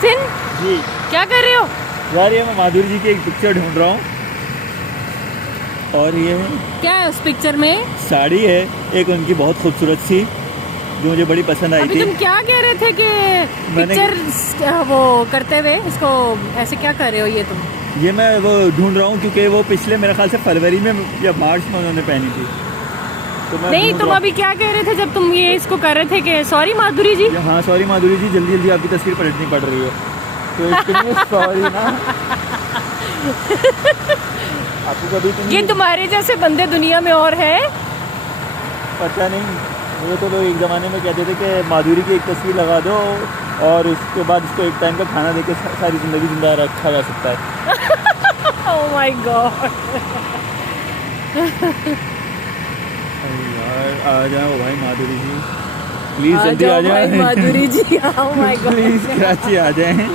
जतिन जी क्या कर रहे हो? यार, ये मैं माधुरी जी की एक पिक्चर ढूंढ रहा हूँ। और ये क्या है उस पिक्चर में? साड़ी है एक उनकी बहुत खूबसूरत सी, जो मुझे बड़ी पसंद आई अभी थी। तुम क्या कह रहे थे कि पिक्चर वो करते हुए इसको ऐसे क्या कर रहे हो ये तुम? ये मैं वो ढूंढ रहा हूँ क्योंकि वो पिछले मेरे ख्याल से फरवरी में या मार्च में उन्होंने पहनी थी। तो मैं नहीं, ढूंढ तुम रहा अभी क्या कह रहे थे जब तुम ये इसको कर रहे थे कि सॉरी माधुरी जी? हूँ। हाँ सॉरी माधुरी जी, जल्दी जल्दी आपकी तस्वीर पलटनी पड़ रही है, तो इसके लिए सॉरी ना। आपको कभी ये तुम्हारे जैसे बंदे दुनिया में और है? पता नहीं, मुझे तो लोग एक ज़माने में कहते थे कि माधुरी की एक तस्वीर लगा दो और उसके बाद उसको एक टाइम का खाना देके सारी ज़िंदगी जिंदा रखा जा सकता है। ओह माय गॉड। यार आ जाओ भाई माधुरी जी, प्लीज़ जल्दी आ जाओ Madhuri ji, oh my god. Please Karachi आ जाएं।